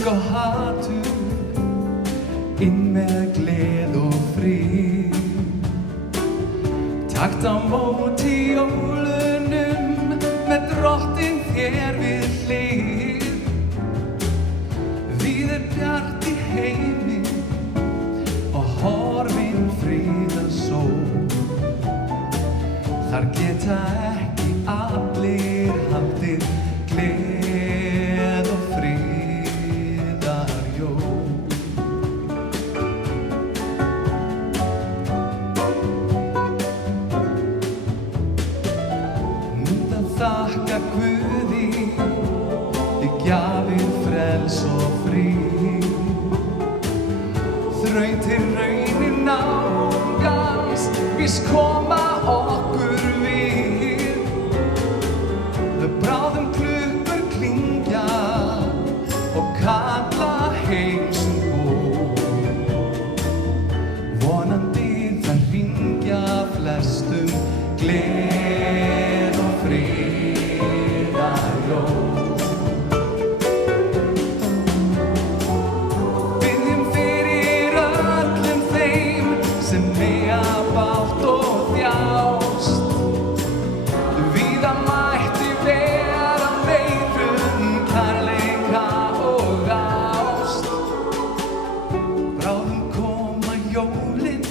ska ha du inn med glede og fri. Takt á móti jólunum með drottin þér við hlið. Við bjart í heimi og horfin friðarsól. Þar geta ekki allir haldið gleð og friðarjól. Mundu þakka Guði í gjafir frels og frið. Þrautir raunin náungans víst koma okkur við. Bráðum klukkur klingja og kalla heim sem bóð. Vonandi þær hringja flestum gleð og friðarjól. Biðjum fyrir öllum þeim sem mega bágt og þjást. Víða mætti vera meirum kærleika og ást. Bráðum koma jólin,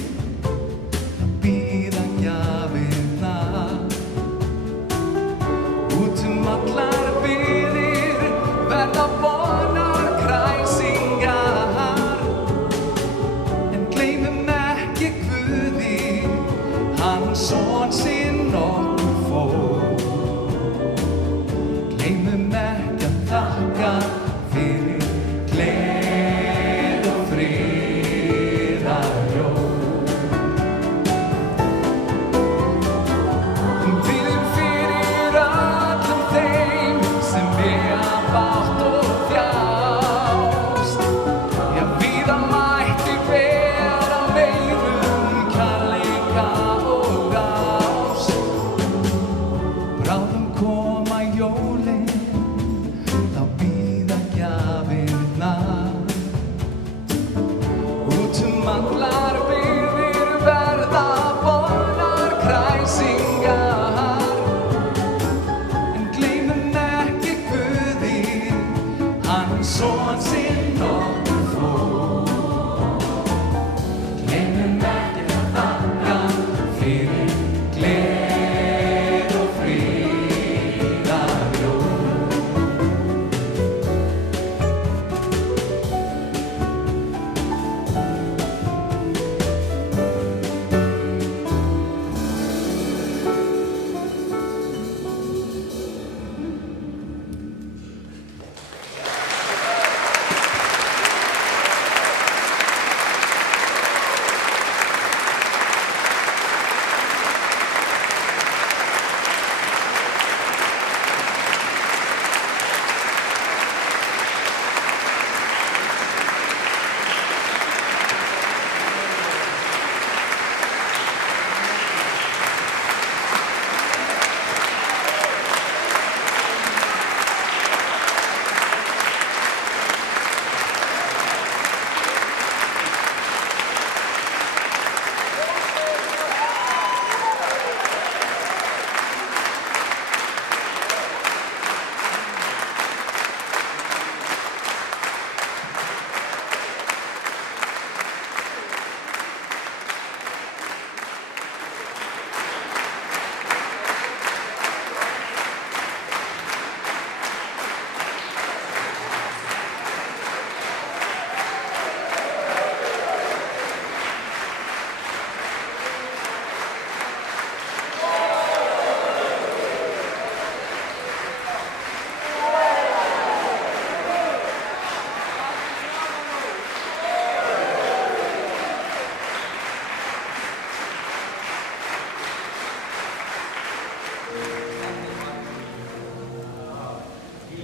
bíða gjafirnar. Út allar byggðir verða vonar kræsingar. En gleymum ekki Guði, hann son sinn okkur fór. Gleymum ekki að þakka fyrir gleð og friðarjól. Biðjum fyrir öllum þeim sem mega bágt og þjást. Já, víða mætti vera meirum kærleika og ást. Bráðum koma jólin, þá bíða gjafirnar. Út allar byggðir verða vonar kræsingar. En gleymum ekki Guði, hann son sinn okkur fór. Gleymum ekki að þakka fyrir gleð og friðarjól.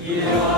Yeah.